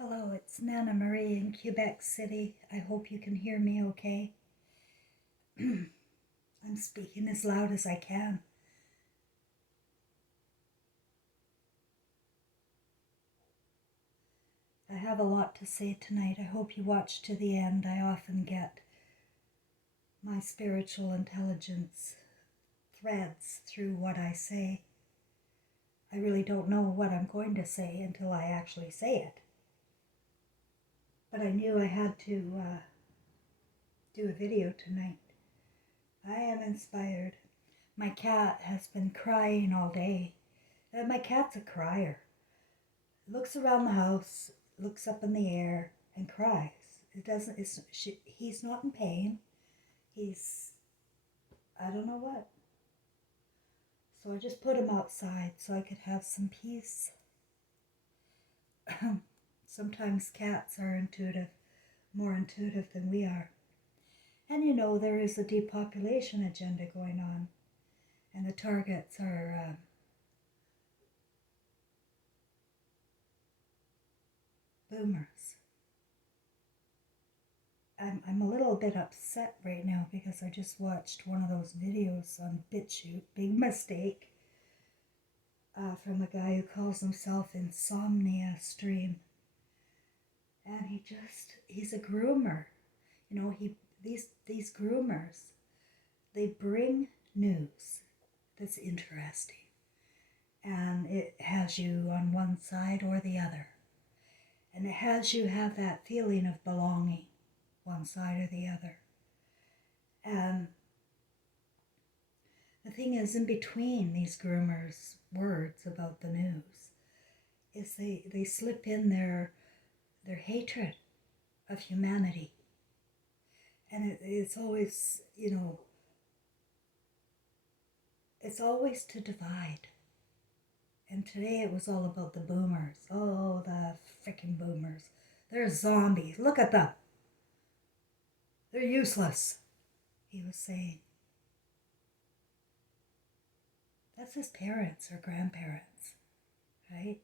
Hello, it's Nana Marie in Quebec City. I hope you can hear me okay. I'm speaking as loud as I can. I have a lot to say tonight. I hope you watch to the end. I often get my spiritual intelligence threads through what I say. I really don't know what I'm going to say until I actually say it. But I knew I had to do a video tonight. I am inspired. My cat has been crying all day. My cat's a crier. Looks around the house, looks up in the air, and cries. He's not in pain. He's, I don't know what. So I just put him outside so I could have some peace. Sometimes cats are intuitive, more intuitive than we are. And you know, there is a depopulation agenda going on. And the targets are boomers. I'm a little bit upset right now because I just watched one of those videos on BitChute, big mistake, from a guy who calls himself Insomnia Stream. And he's a groomer. You know, these groomers, they bring news that's interesting. And it has you on one side or the other. And it has you have that feeling of belonging, one side or the other. And the thing is, in between these groomers' words about the news, is they slip in their hatred of humanity. And it's always, you know, it's always to divide. And today it was all about the boomers. Oh, the frickin' boomers. They're zombies. Look at them. They're useless, he was saying. That's his parents or grandparents, right?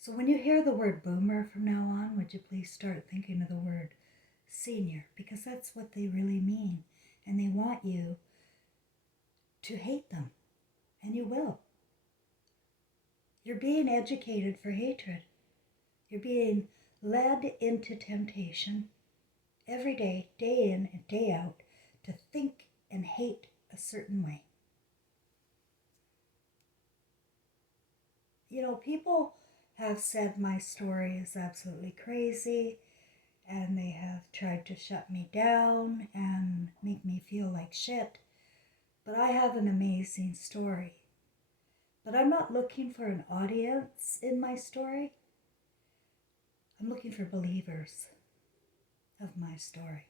So when you hear the word boomer from now on, would you please start thinking of the word senior? Because that's what they really mean. And they want you to hate them. And you will. You're being educated for hatred. You're being led into temptation every day, day in and day out, to think and hate a certain way. You know, people have said my story is absolutely crazy, and they have tried to shut me down and make me feel like shit. But I have an amazing story. But I'm not looking for an audience in my story. I'm looking for believers of my story.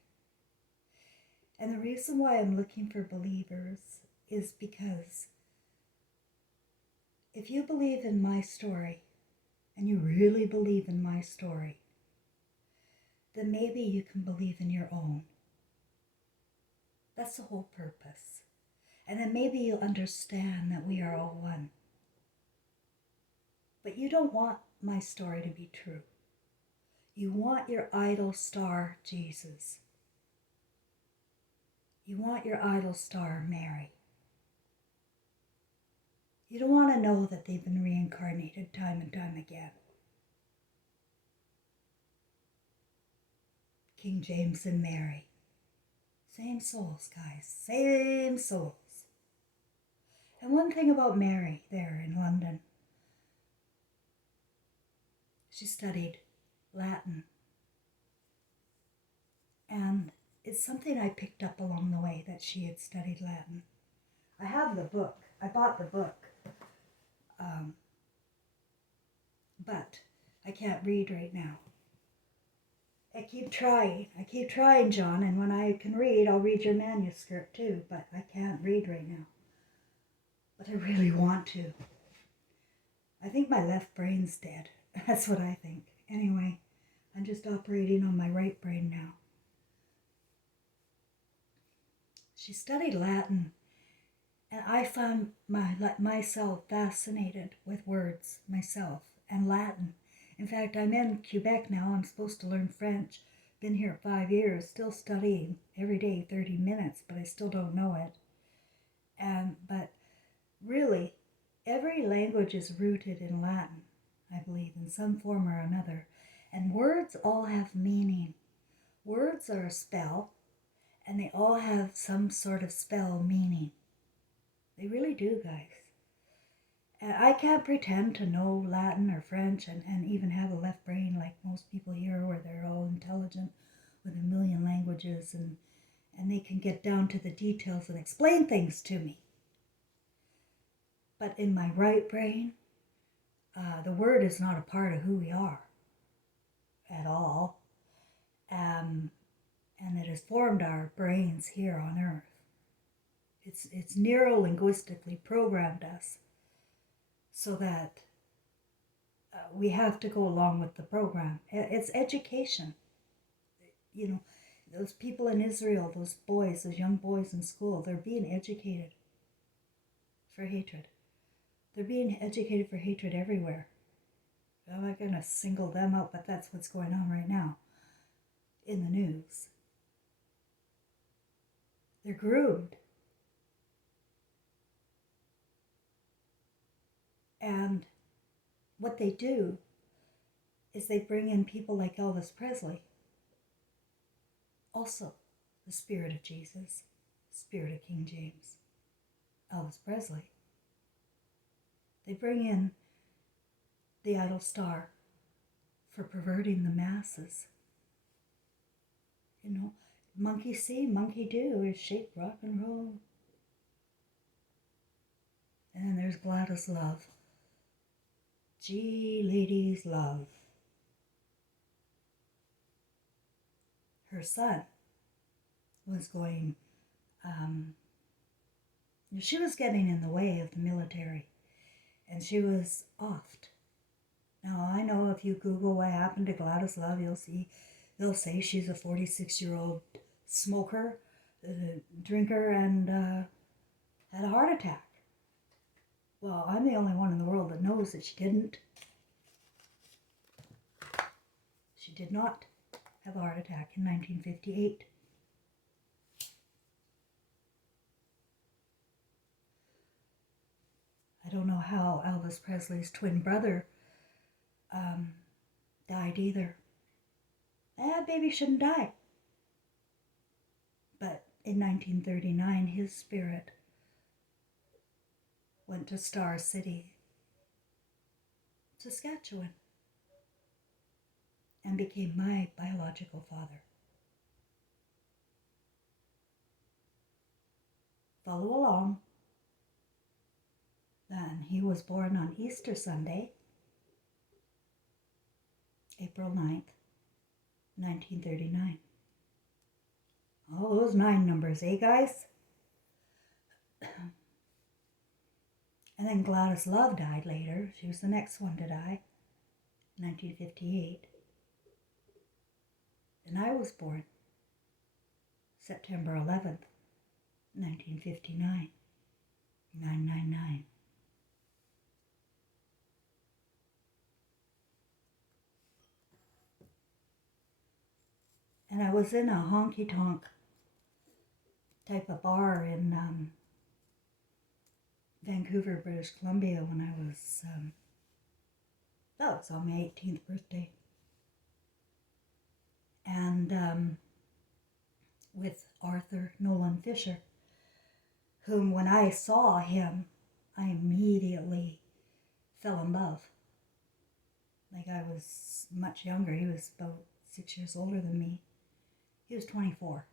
And the reason why I'm looking for believers is because if you believe in my story, and you really believe in my story, then maybe you can believe in your own. That's the whole purpose. And then maybe you'll understand that we are all one. But you don't want my story to be true. You want your idol star, Jesus. You want your idol star, Mary. You don't want to know that they've been reincarnated time and time again. King James and Mary. Same souls, guys. Same souls. And one thing about Mary there in London, she studied Latin. And it's something I picked up along the way, that she had studied Latin. I have the book. I bought the book. But I can't read right now. I keep trying, John, and when I can read, I'll read your manuscript too, but I can't read right now. But I really want to. I think my left brain's dead. That's what I think. Anyway, I'm just operating on my right brain now. She studied Latin, and I found myself fascinated with words myself and Latin. In fact, I'm in Quebec now. I'm supposed to learn French. Been here 5 years, still studying every day 30 minutes, but I still don't know it. But really, every language is rooted in Latin, I believe, in some form or another. And words all have meaning. Words are a spell, and they all have some sort of spell meaning. They really do, guys. I can't pretend to know Latin or French and even have a left brain like most people here, where they're all intelligent with a million languages and they can get down to the details and explain things to me. But in my right brain, the word is not a part of who we are at all. And it has formed our brains here on Earth. It's neuro-linguistically programmed us so that we have to go along with the program. It's education. You know, those people in Israel, those boys, those young boys in school, they're being educated for hatred. They're being educated for hatred everywhere. I'm not going to single them out, but that's what's going on right now in the news. They're groomed. And what they do is they bring in people like Elvis Presley. Also, the spirit of Jesus, spirit of King James, Elvis Presley. They bring in the idol star for perverting the masses. You know, monkey see, monkey do is shake, rock, and roll. And then there's Gladys Love. Gee, ladies love. Her son was going, she was getting in the way of the military, and she was offed. Now, I know if you Google what happened to Gladys Love, they'll say she's a 46-year-old smoker, drinker, and had a heart attack. Well, I'm the only one in the world that knows that she didn't. She did not have a heart attack in 1958. I don't know how Elvis Presley's twin brother died either. That baby shouldn't die. But in 1939, his spirit went to Star City, Saskatchewan, and became my biological father. Follow along. Then he was born on Easter Sunday, April 9th, 1939. All those 9 numbers, eh, guys? And then Gladys Love died later. She was the next one to die, 1958. And I was born September 11th, 1959, 999. And I was in a honky-tonk type of bar in Vancouver, British Columbia when I was, that was on my 18th birthday. And with Arthur Nolan Fisher, whom when I saw him, I immediately fell in love. Like, I was much younger. He was about 6 years older than me. He was 24.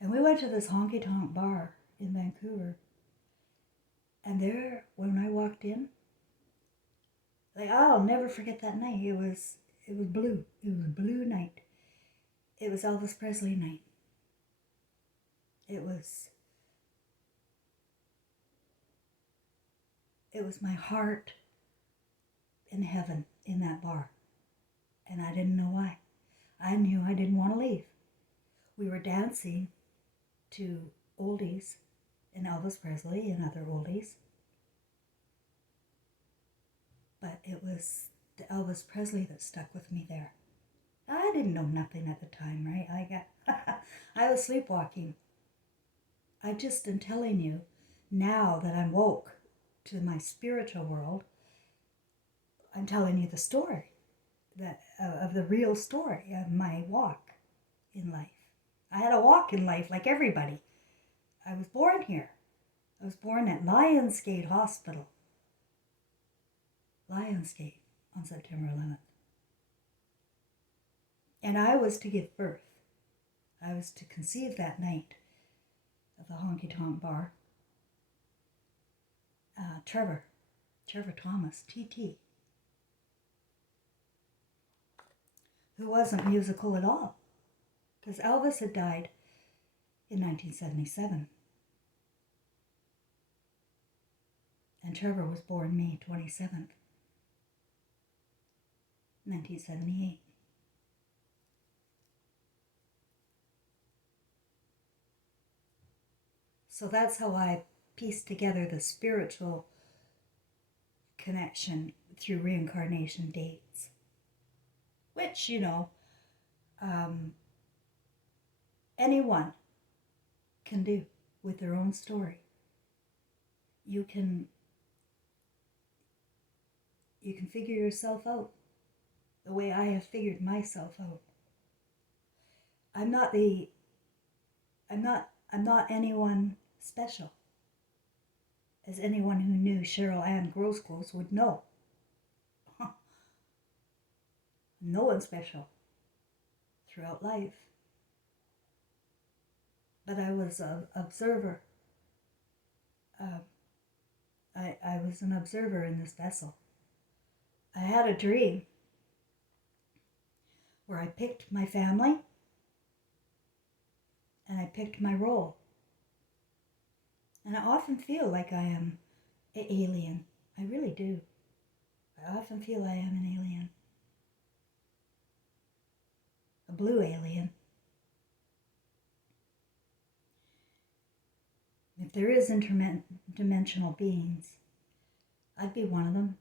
And we went to this honky-tonk bar in Vancouver. And there, when I walked in, like, I'll never forget that night. It was blue. It was a blue night. It was Elvis Presley night. It was my heart in heaven in that bar. And I didn't know why. I knew I didn't want to leave. We were dancing to oldies and Elvis Presley and other oldies. But it was the Elvis Presley that stuck with me there. I didn't know nothing at the time, right? I was sleepwalking. I just am telling you, now that I'm woke to my spiritual world, I'm telling you the story of the real story of my walk in life. I had a walk in life like everybody. I was born here. I was born at Lionsgate Hospital. Lionsgate on September 11th. And I was to give birth. I was to conceive that night of the honky-tonk bar. Trevor Thomas, TT, who wasn't musical at all, because Elvis had died in 1977. And Trevor was born May 27th, 1978. So that's how I pieced together the spiritual connection through reincarnation dates, which, anyone can do with their own story. You can figure yourself out the way I have figured myself out. I'm not anyone special, as anyone who knew Cheryl Ann Grosclose would know. No one special throughout life. But I was an observer. I was an observer in this vessel. I had a dream where I picked my family and I picked my role. And I often feel like I am an alien. I really do. I often feel I am an alien. A blue alien. If there is interdimensional beings, I'd be one of them.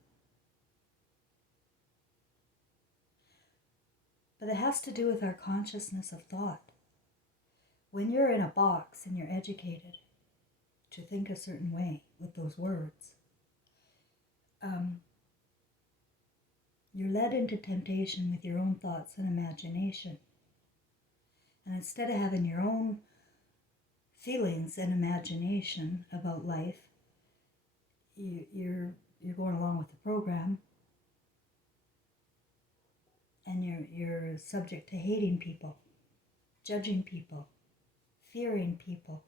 But it has to do with our consciousness of thought. When you're in a box and you're educated to think a certain way with those words, you're led into temptation with your own thoughts and imagination. And instead of having your own feelings and imagination about life, you're going along with the program, and you're subject to hating people, judging people, fearing people,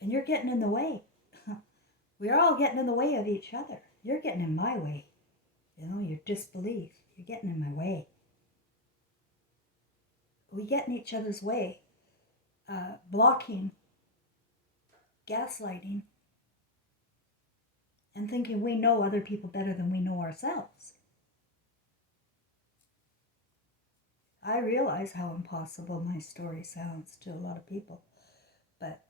and you're getting in the way. We're all getting in the way of each other. You're getting in my way. Your disbelief. You're getting in my way. We get in each other's way, blocking, gaslighting, and thinking we know other people better than we know ourselves. I realize how impossible my story sounds to a lot of people, but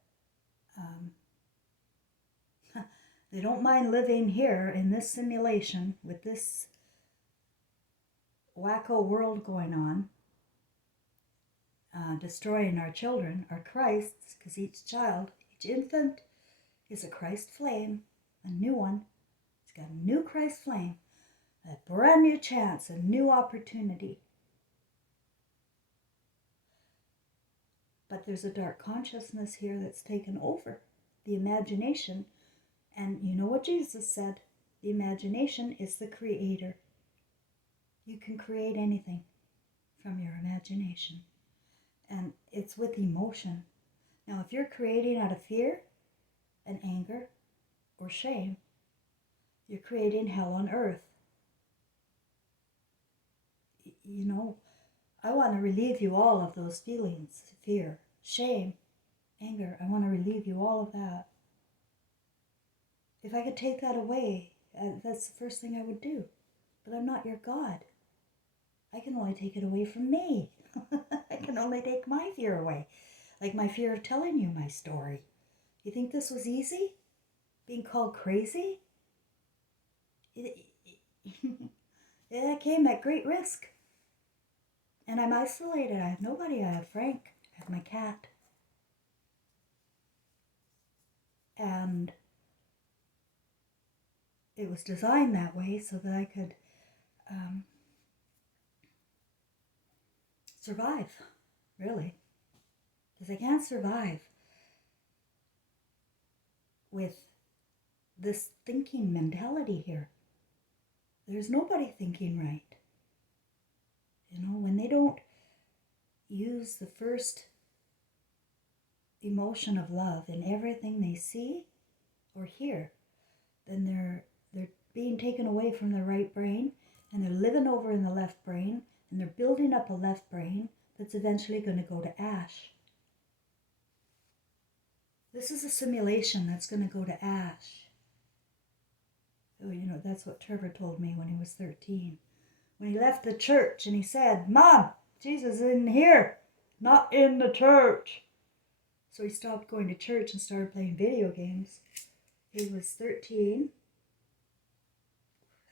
they don't mind living here in this simulation with this wacko world going on, destroying our children, our Christs, because each child, each infant is a Christ flame, a new one. It's got a new Christ flame, a brand new chance, a new opportunity. But there's a dark consciousness here that's taken over the imagination. And you know what Jesus said? The imagination is the creator. You can create anything from your imagination. And it's with emotion. Now, if you're creating out of fear and anger or shame, you're creating hell on earth. I want to relieve you all of those feelings, fear, shame, anger. I want to relieve you all of that. If I could take that away, that's the first thing I would do. But I'm not your God. I can only take it away from me. I can only take my fear away. Like my fear of telling you my story. You think this was easy? Being called crazy? it, it came at great risk. And I'm isolated. I have nobody. I have Frank. I have my cat. And it was designed that way so that I could survive, really. Because I can't survive with this thinking mentality here. There's nobody thinking right. When they don't use the first emotion of love in everything they see or hear, then they're being taken away from their right brain, and they're living over in the left brain, and they're building up a left brain that's eventually going to go to ash. This is a simulation that's going to go to ash. Oh, that's what Trevor told me when he was 13. When he left the church and he said, "Mom, Jesus is in here, not in the church." So he stopped going to church and started playing video games. He was 13,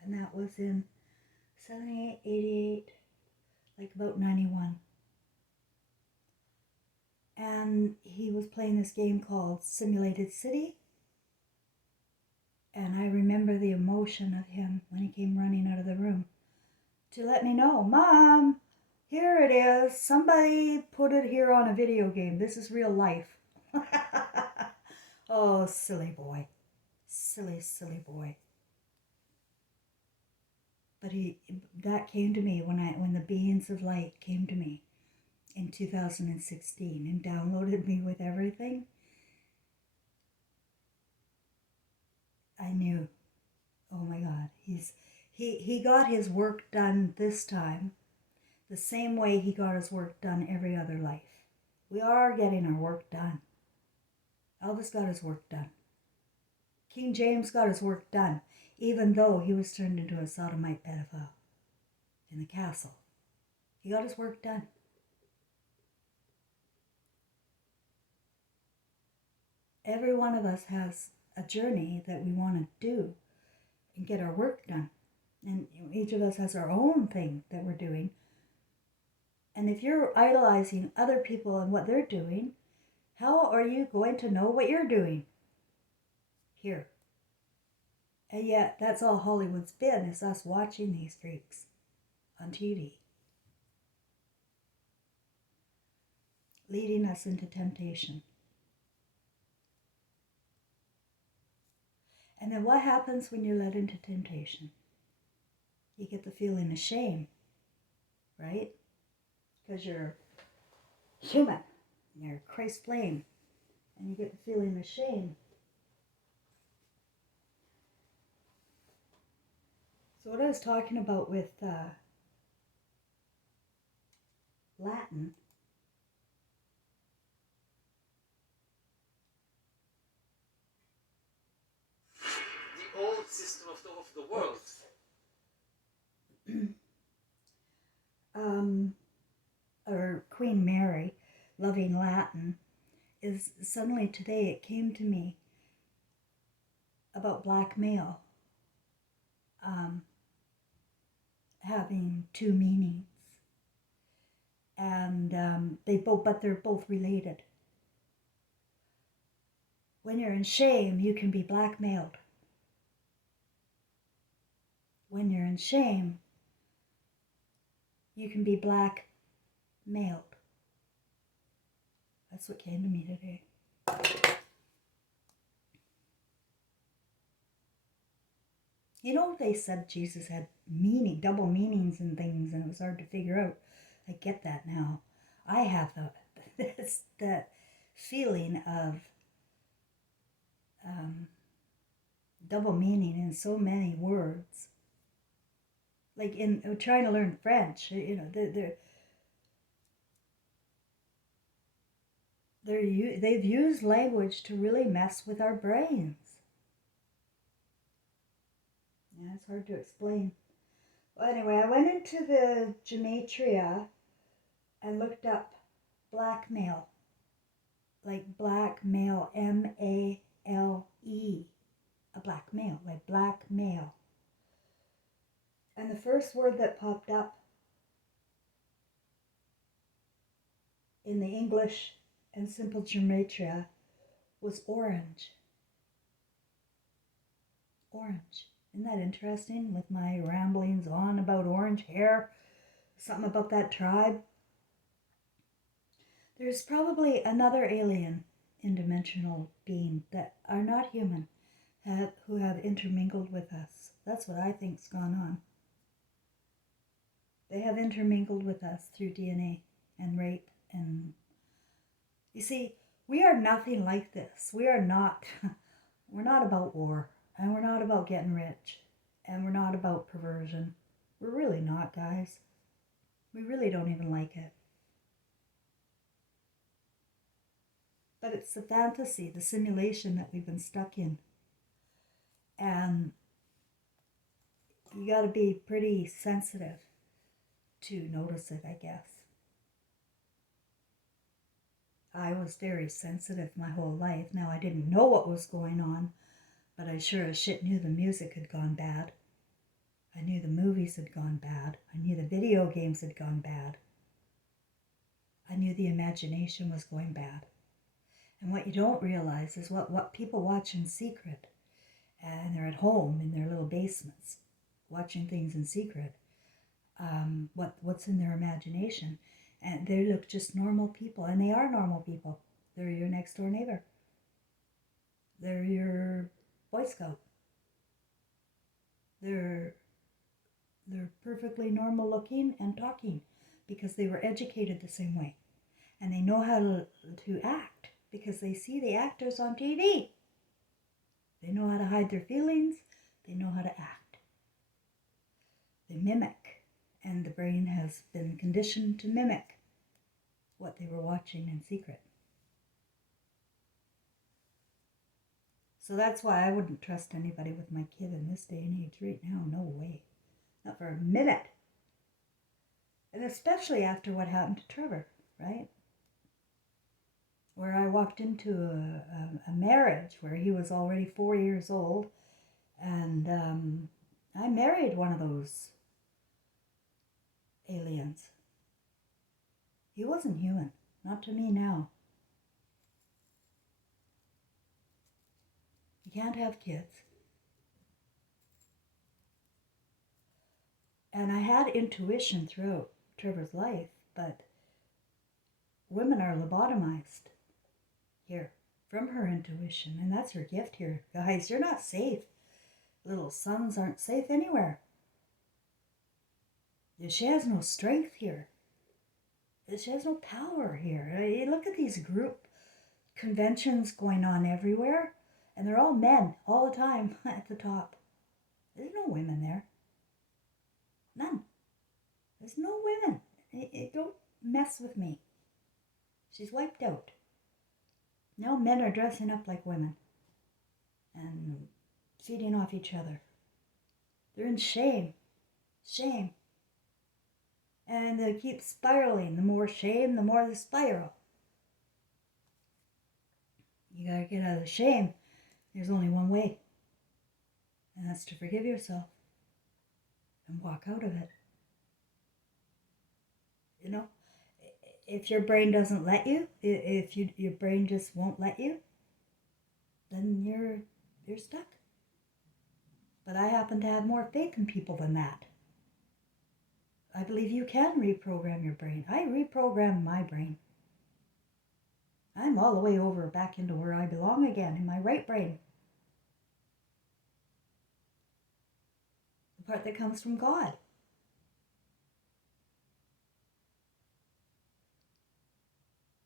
and that was in 78, 88, like about 91. And he was playing this game called Simulated City. And I remember the emotion of him when he came running out of the room to let me know, "Mom, here it is. Somebody put it here on a video game. This is real life." Oh, silly boy. Silly, silly boy. But that came to me when the beings of light came to me in 2016 and downloaded me with everything. I knew, oh my God, he got his work done this time the same way he got his work done every other life. We are getting our work done. Elvis got his work done. King James got his work done, even though he was turned into a sodomite pedophile in the castle. He got his work done. Every one of us has a journey that we want to do and get our work done. And each of us has our own thing that we're doing. And if you're idolizing other people and what they're doing, how are you going to know what you're doing here? And yet, that's all Hollywood's been, is us watching these freaks on TV, leading us into temptation. And then what happens when you're led into temptation? You get the feeling of shame, right? Because you're human, you're Christ flame, and you get the feeling of shame. So what I was talking about with Latin, the old system of the world. Or Queen Mary, loving Latin, is suddenly today it came to me about Blackmail having two meanings, and they're both related. When you're in shame, you can be blackmailed. When you're in shame, you can be blackmailed. That's what came to me today. They said Jesus had double meanings and things, and it was hard to figure out. I get that now. I have that feeling of double meaning in so many words. Like in trying to learn French, they've used language to really mess with our brains. Yeah, it's hard to explain. Well, anyway, I went into the gematria and looked up blackmail. Like blackmail, M-A-L-E. A black male, like black male. first word that popped up in the English and simple gematria was orange. Orange. Isn't that interesting with my ramblings on about orange hair? Something about that tribe. There's probably another alien interdimensional being that are not human who have intermingled with us. That's what I think's gone on. They have intermingled with us through DNA and rape. And you see, we are nothing like this. We're not about war, and we're not about getting rich, and we're not about perversion. We're really not, guys. We really don't even like it. But it's the fantasy, the simulation that we've been stuck in. And you got to be pretty sensitive to notice it, I guess. I was very sensitive my whole life. Now, I didn't know what was going on, but I sure as shit knew the music had gone bad. I knew the movies had gone bad. I knew the video games had gone bad. I knew the imagination was going bad. And what you don't realize is what people watch in secret. And they're at home in their little basements, watching things in secret. What's in their imagination. And they look just normal people. And they are normal people. They're your next door neighbor. They're your Boy Scout. They're perfectly normal looking and talking because they were educated the same way. And they know how to act because they see the actors on TV. They know how to hide their feelings. They know how to act. They mimic. And the brain has been conditioned to mimic what they were watching in secret. So that's why I wouldn't trust anybody with my kid in this day and age right now. No way. Not for a minute. And especially after what happened to Trevor, right? Where I walked into a marriage where he was already 4 years old. And I married one of those aliens. He wasn't human. Not to me now. You can't have kids. And I had intuition throughout Trevor's life, but women are lobotomized here from her intuition, and that's her gift here. Guys, you're not safe. Little sons aren't safe anywhere. She has no strength here. She has no power here. You look at these group conventions going on everywhere, and they're all men all the time at the top. There's no women there. None. There's no women. Don't mess with me. She's wiped out. Now men are dressing up like women and feeding off each other. They're in shame. Shame. And they keep spiraling. The more shame, the more the spiral. You gotta get out of the shame. There's only one way. And that's to forgive yourself. And walk out of it. You know? If your brain doesn't let you, if your brain just won't let you, then you're stuck. But I happen to have more faith in people than that. I believe you can reprogram your brain. I reprogrammed my brain. I'm all the way over back into where I belong again, in my right brain. The part that comes from God.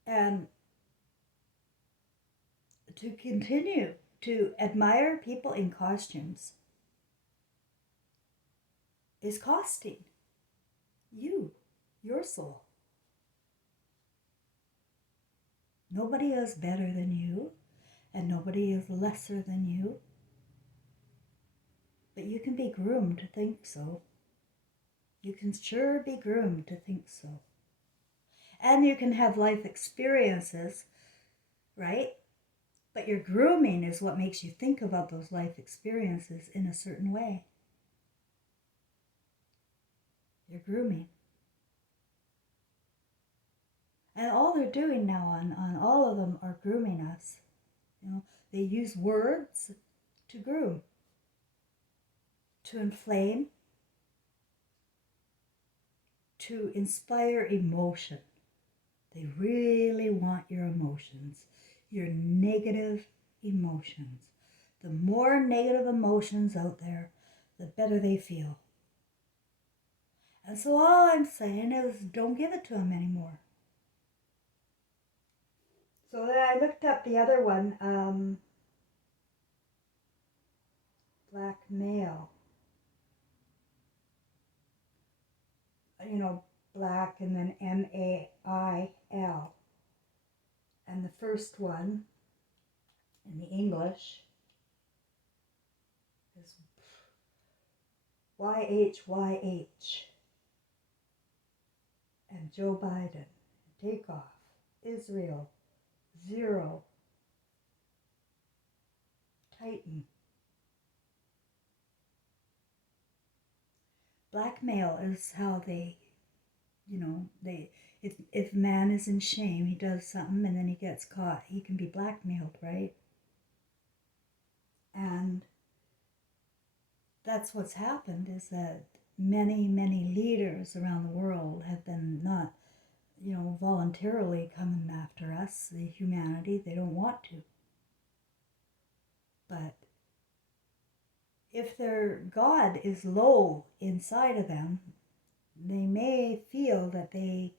And to continue to admire people in costumes is costing you, your soul. Nobody is better than you, and nobody is lesser than you. But you can be groomed to think so. You can sure be groomed to think so. And you can have life experiences, right? But your grooming is what makes you think about those life experiences in a certain way. You're grooming. And all they're doing now on all of them are grooming us. You know, they use words to groom, to inflame, to inspire emotion. They really want your emotions, your negative emotions. The more negative emotions out there, the better they feel. And so all I'm saying is don't give it to them anymore. So then I looked up the other one, Blackmail. You know, black and then M-A-I-L. And the first one in the English is Y-H-Y-H. And Joe Biden, take off. Israel, 0. Titan. Blackmail is how they, if man is in shame, he does something and then he gets caught, he can be blackmailed, right? And that's what's happened, is that many, many leaders around the world have been not, voluntarily coming after us, the humanity. They don't want to. But if their God is low inside of them, they may feel that they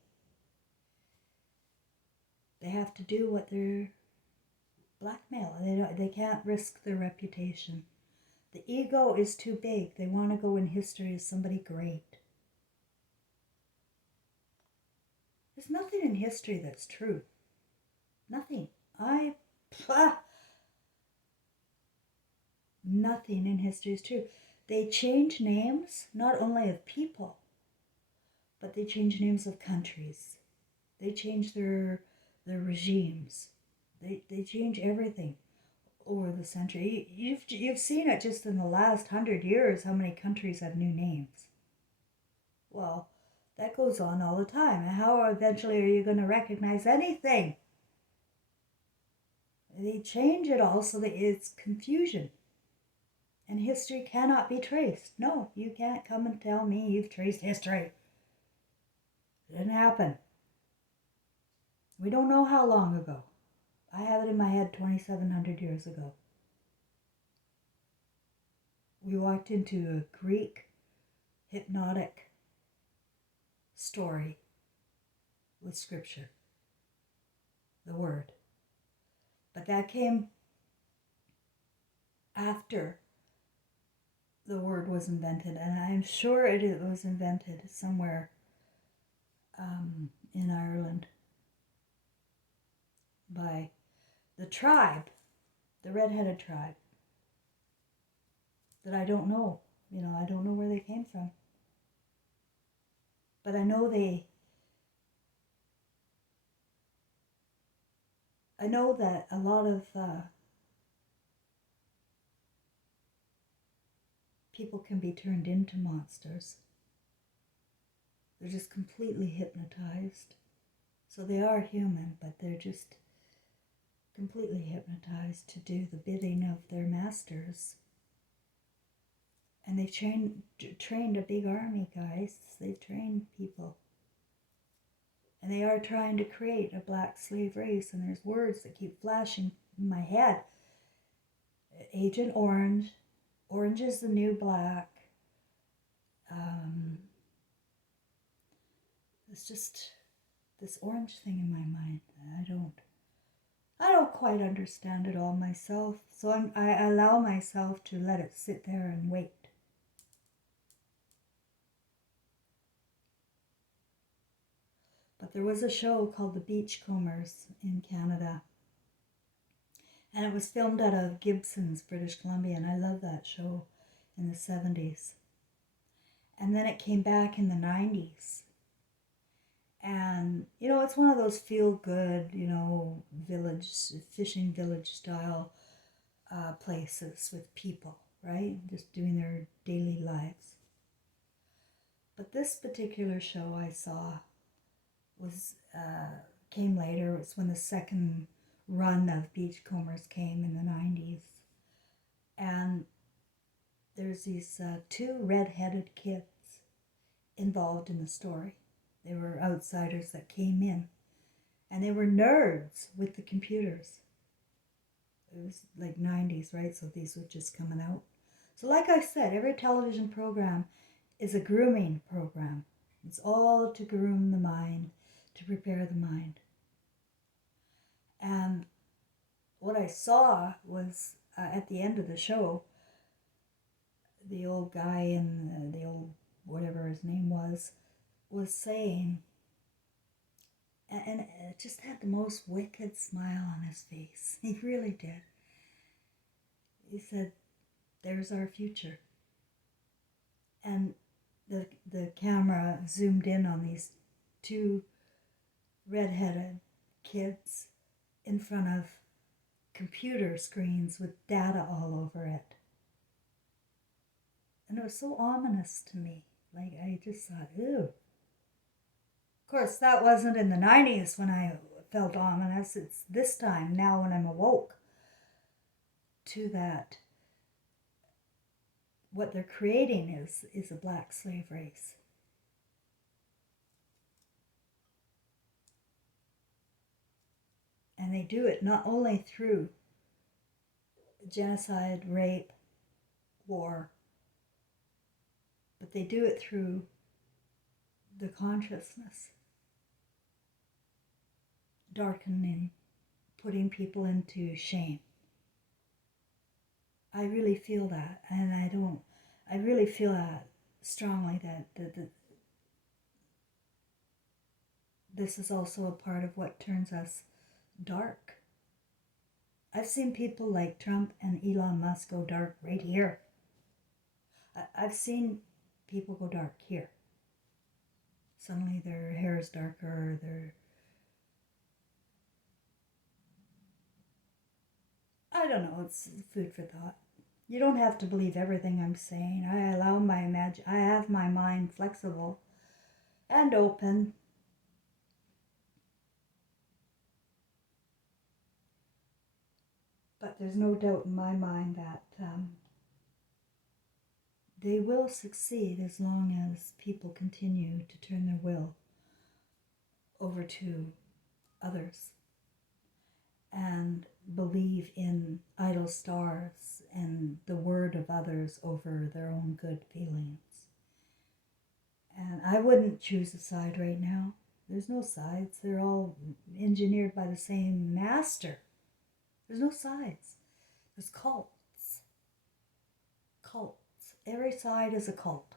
have to do what they're blackmail. They can't risk their reputation. The ego is too big. They want to go in history as somebody great. There's nothing in history that's true. Nothing. Nothing in history is true. They change names, not only of people, but they change names of countries. They change their regimes. They change everything over the century. You've seen it just in the last 100 years, how many countries have new names. Well, that goes on all the time. And how eventually are you going to recognize anything? They change it all so that it's confusion. And history cannot be traced. No, you can't come and tell me you've traced history. It didn't happen. We don't know how long ago. I have it in my head 2,700 years ago. We walked into a Greek hypnotic story with scripture, the word. But that came after the word was invented, and I'm sure it was invented somewhere in Ireland by the tribe, the red-headed tribe, that I don't know. I don't know where they came from. But I know that a lot of people can be turned into monsters. They're just completely hypnotized. So they are human, but they're just completely hypnotized to do the bidding of their masters. And they've trained a big army, guys. They've trained people. And they are trying to create a black slave race. And there's words that keep flashing in my head. Agent Orange. Orange is the new black. It's just this orange thing in my mind. I don't quite understand it all myself. So I allow myself to let it sit there and wait. But there was a show called The Beachcombers in Canada. And it was filmed out of Gibson's, British Columbia. And I love that show in the 70s. And then it came back in the 90s. And, it's one of those feel-good, fishing village style places with people, right? Just doing their daily lives. But this particular show I saw was came later. It was when the second run of Beachcombers came in the 90s. And there's these two red-headed kids involved in the story. They were outsiders that came in. And they were nerds with the computers. It was like 90s, right? So these were just coming out. So like I said, every television program is a grooming program. It's all to groom the mind, to prepare the mind. And what I saw was at the end of the show, the old guy in the old, whatever his name was saying, and it just had the most wicked smile on his face. He really did. He said, "There's our future." And the camera zoomed in on these two red-headed kids in front of computer screens with data all over it. And it was so ominous to me. Like, I just thought, ew. Of course, that wasn't in the 90s when I felt ominous. It's this time, now when I'm awoke to that. What they're creating is a black slave race. And they do it not only through genocide, rape, war, but they do it through the consciousness, darkening, putting people into shame. I really feel that, and I really feel that strongly that this is also a part of what turns us dark. I've seen people like Trump and Elon Musk go dark right here. I've seen people go dark here. Suddenly their hair is darker, I don't know, it's food for thought. You don't have to believe everything I'm saying. I allow I have my mind flexible and open. But there's no doubt in my mind that they will succeed as long as people continue to turn their will over to others and believe in idle stars and the word of others over their own good feelings. And I wouldn't choose a side right now. There's no sides. They're all engineered by the same master. There's no sides. There's cults. Cults. Every side is a cult.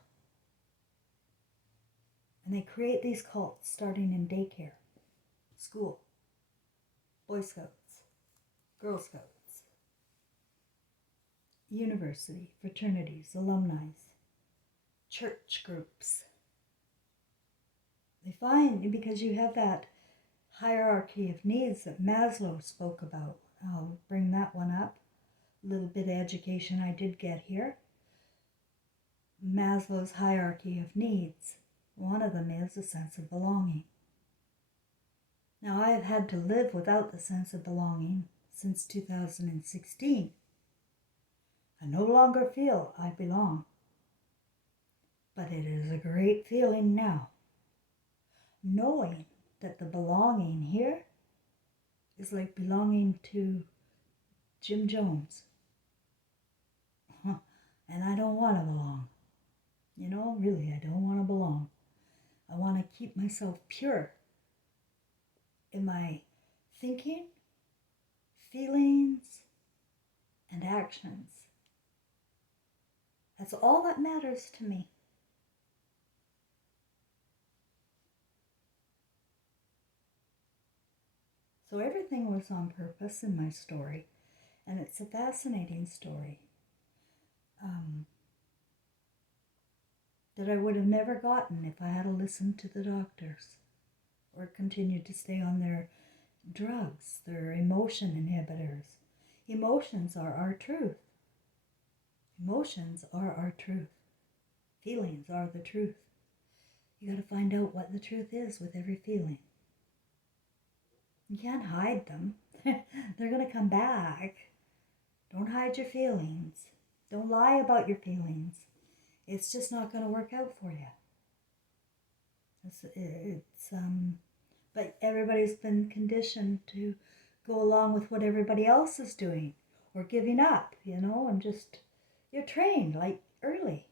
And they create these cults starting in daycare, school, Boy Scouts, Girl Scouts, university, fraternities, alumni, church groups. They find, because you have that hierarchy of needs that Maslow spoke about. I'll bring that one up. A little bit of education I did get here. Maslow's hierarchy of needs. One of them is a sense of belonging. Now, I have had to live without the sense of belonging since 2016. I no longer feel I belong. But it is a great feeling now, knowing that the belonging here is like belonging to Jim Jones. And I don't want to belong. You know, really, I don't want to belong. I want to keep myself pure in my thinking, feelings, and actions. That's all that matters to me. So everything was on purpose in my story, and it's a fascinating story that I would have never gotten if I had listened to the doctors or continued to stay on their drugs, their emotion inhibitors. Emotions are our truth. Emotions are our truth. Feelings are the truth. You got to find out what the truth is with every feeling. You can't hide them. They're going to come back. Don't hide your feelings. Don't lie about your feelings. It's just not going to work out for you. But everybody's been conditioned to go along with what everybody else is doing or giving up, and just, you're trained like early.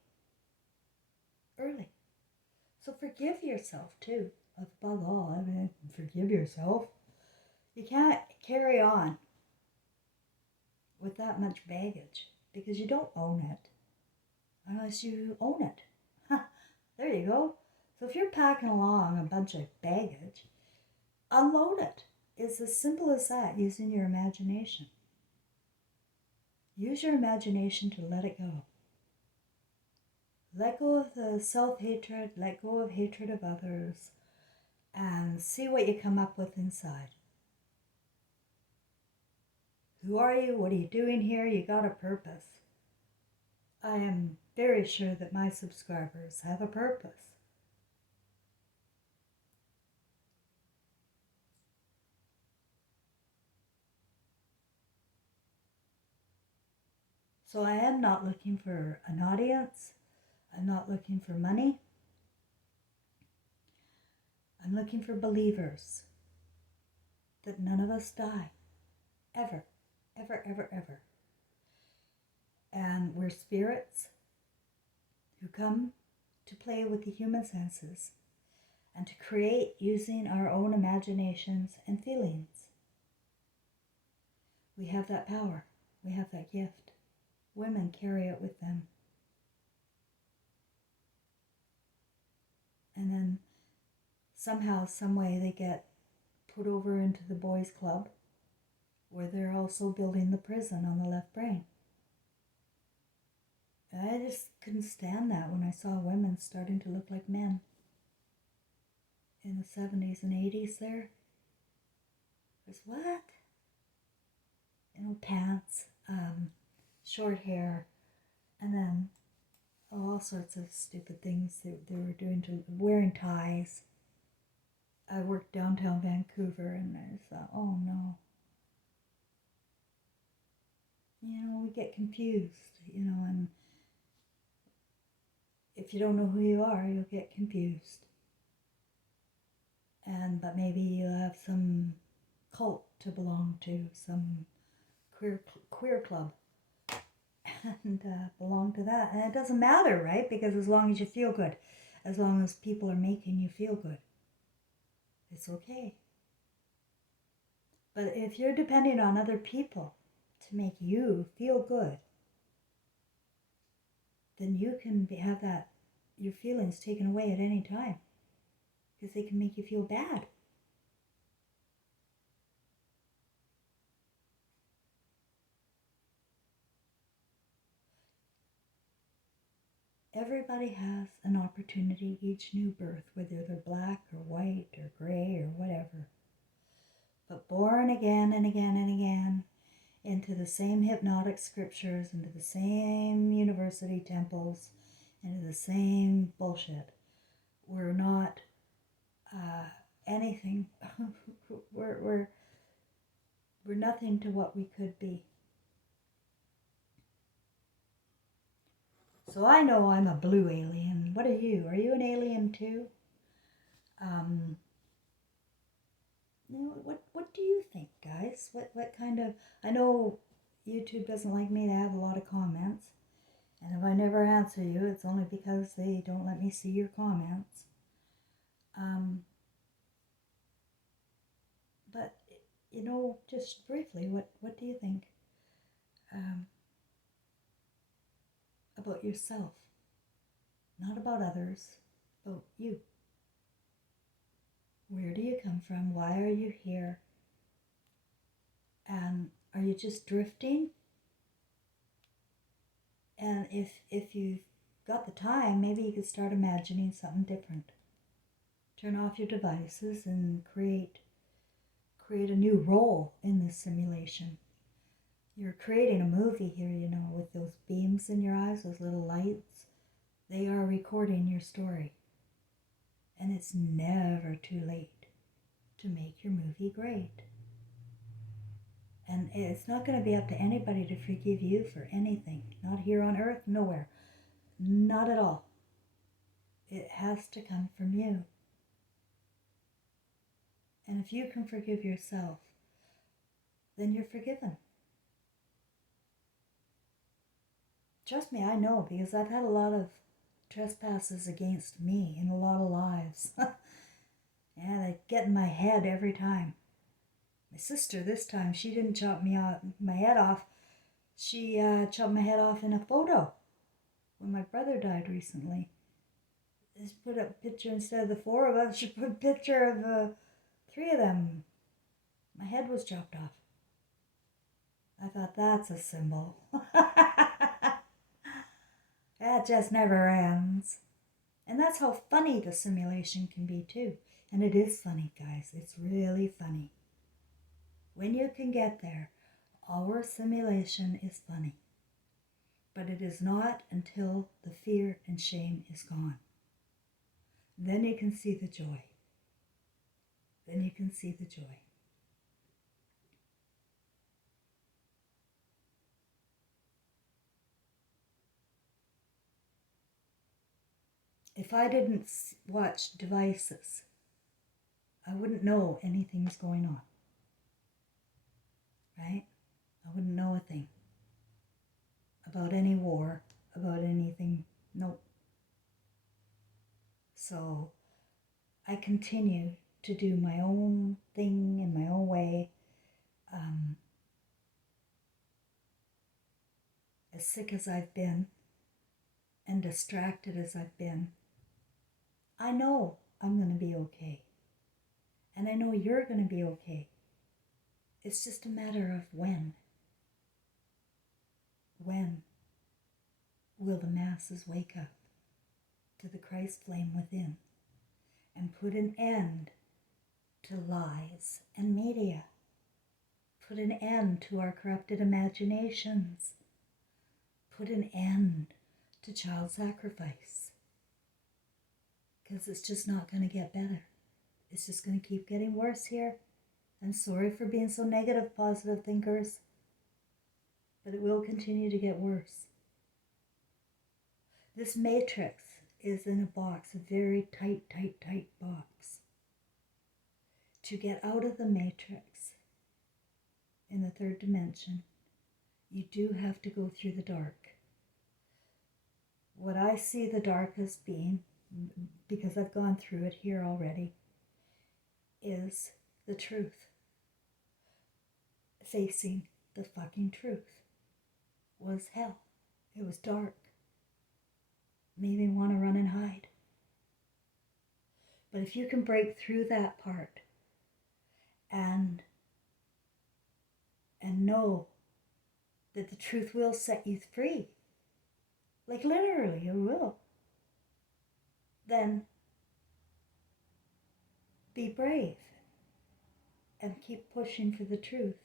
So forgive yourself too, above all. Forgive yourself. You can't carry on with that much baggage because you don't own it unless you own it. There you go. So if you're packing along a bunch of baggage, unload it. It's as simple as that, using your imagination. Use your imagination to let it go. Let go of the self-hatred, let go of hatred of others, and see what you come up with inside. Who are you? What are you doing here? You got a purpose. I am very sure that my subscribers have a purpose. So I am not looking for an audience. I'm not looking for money. I'm looking for believers that none of us die. Ever. Ever, ever, ever. And we're spirits who come to play with the human senses and to create using our own imaginations and feelings. We have that power. We have that gift. Women carry it with them. And then somehow, some way, they get put over into the boys' club where they're also building the prison on the left brain. I just couldn't stand that when I saw women starting to look like men in the 70s and 80s there. It was what? Pants, short hair, and then all sorts of stupid things they were doing, wearing ties. I worked downtown Vancouver and I thought, oh no. We get confused, and if you don't know who you are, you'll get confused. But maybe you have some cult to belong to, some queer club, and belong to that. And it doesn't matter, right? Because as long as you feel good, as long as people are making you feel good, it's okay. But if you're depending on other people to make you feel good, then you can have your feelings taken away at any time because they can make you feel bad. Everybody has an opportunity each new birth, whether they're black or white or gray or whatever. But born again and again and again into the same hypnotic scriptures, into the same university temples, into the same bullshit. We're not anything. we're nothing to what we could be. So I know I'm a blue alien. What are you? Are you an alien too? What do you think, guys? What kind of... I know YouTube doesn't like me to have a lot of comments. And if I never answer you, it's only because they don't let me see your comments. But, just briefly, what do you think about yourself? Not about others, about you. Where do you come from? Why are you here? And are you just drifting? And if you've got the time, maybe you could start imagining something different. Turn off your devices and create a new role in this simulation. You're creating a movie here, with those beams in your eyes, those little lights. They are recording your story. And it's never too late to make your movie great. And it's not going to be up to anybody to forgive you for anything. Not here on earth, nowhere. Not at all. It has to come from you. And if you can forgive yourself, then you're forgiven. Trust me, I know, because I've had a lot of trespasses against me in a lot of lives. Yeah, they get in my head every time. My sister this time, she didn't chop my head off. She chopped my head off in a photo when my brother died recently. She put up a picture instead of the four of us. She put a picture of three of them. My head was chopped off. I thought, that's a symbol. That just never ends. And that's how funny the simulation can be too. And it is funny, guys. It's really funny. When you can get there, our simulation is funny. But it is not until the fear and shame is gone. Then you can see the joy. Then you can see the joy. If I didn't watch Devices, I wouldn't know anything's going on. Right? I wouldn't know a thing about any war, about anything. Nope. So I continue to do my own thing in my own way. As sick as I've been and distracted as I've been, I know I'm going to be okay. And I know you're going to be okay. It's just a matter of when. When will the masses wake up to the Christ flame within and put an end to lies and media? Put an end to our corrupted imaginations. Put an end to child sacrifice. Because it's just not going to get better. It's just going to keep getting worse here. I'm sorry for being so negative, positive thinkers, but it will continue to get worse. This matrix is in a box, a very tight box. To get out of the matrix in the third dimension, you do have to go through the dark. What I see the dark as being, because I've gone through it here already, is the truth. Facing the fucking truth was hell. It was dark. Made me want to run and hide. But if you can break through that part and know that the truth will set you free, like literally it will, then be brave and keep pushing for the truth.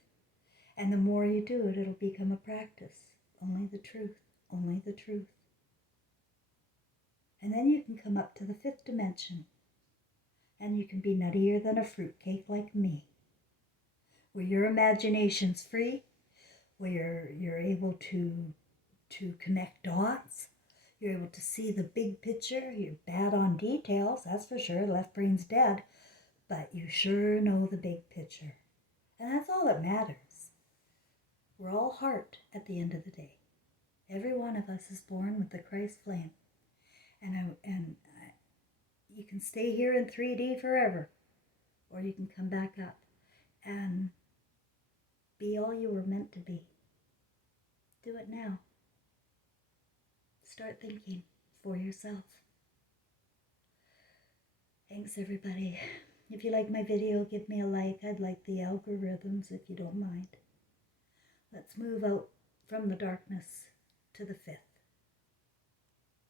And the more you do it, it'll become a practice. Only the truth, only the truth. And then you can come up to the fifth dimension, and you can be nuttier than a fruitcake like me, where your imagination's free, where you're able to connect dots, you're able to see the big picture. You're bad on details, that's for sure, left brain's dead, but you sure know the big picture. And that's all that matters. We're all heart at the end of the day. Every one of us is born with the Christ flame. And you can stay here in 3D forever, or you can come back up and be all you were meant to be. Do it now. Start thinking for yourself. Thanks, everybody. If you like my video, give me a like. I'd like the algorithms if you don't mind. Let's move out from the darkness to the fifth.